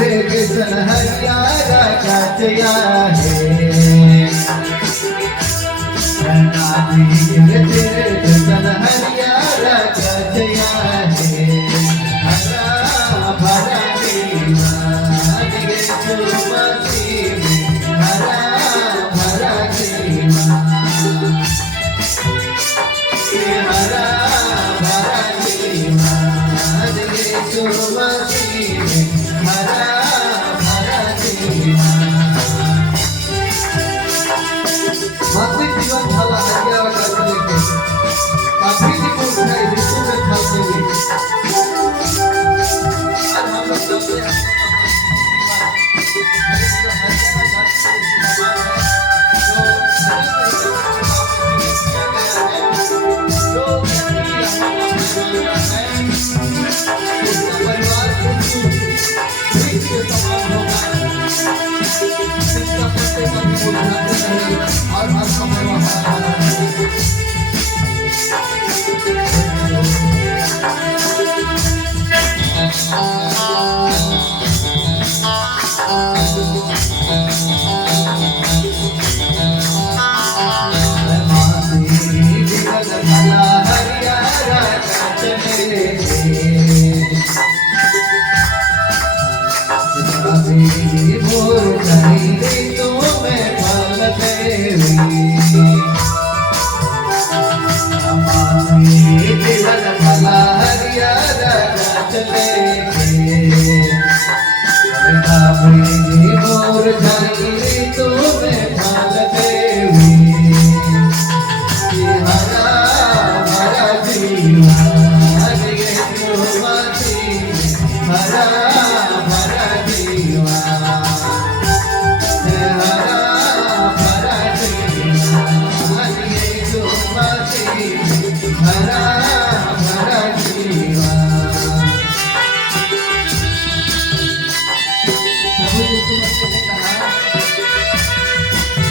कृष्ण हरियारा काचया है तेरे कृष्ण हरियारा काचया है हरा भरा हरा भरा मासिक जीवन झाला हरियारा काचले के काफी दिवस है ऋतु में खाते हुए आज हम लोग चलते हैं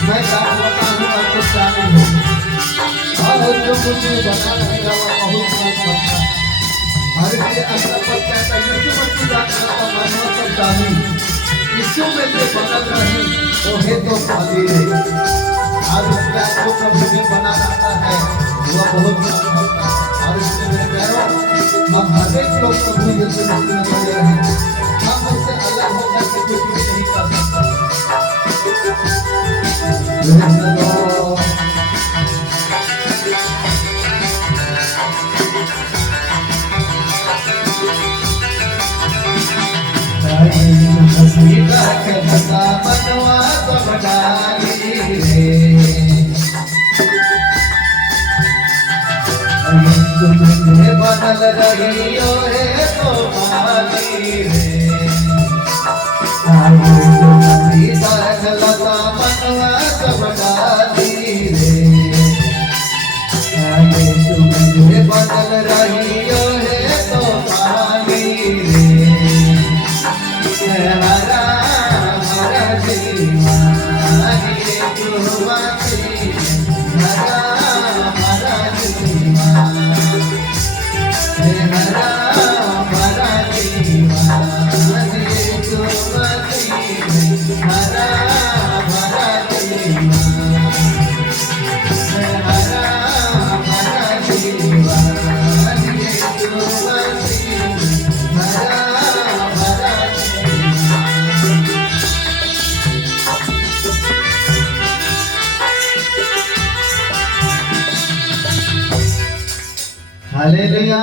मैं होता हूँ और कुछ नहीं हूँ और जो कुछ बना रहेगा वो बहुत मत बनता हर के अंदर पर कहता है यीशु मसीह जाता है मानव सब जानी यीशु में जो बनल रही वो है तो खाली है आज उसका जो प्रभु में बना रहता है वो बहुत मत बनता और इसलिए मैं कह रहा हूँ हम हर एक लोग प्रभु यीशु मसीह में बने रहें हम उससे अलग होकर के कुछ भी नहीं कर सकते बदल रही रे तो पानी रे लता मनवा सब डाली रे तुझे बदल रही रे तो पानी रे हरा हरा जीवानी जुवानी हरा हरा जीवानी हरा हरा जीवानी जुवानी हरा हरा हालेलुया।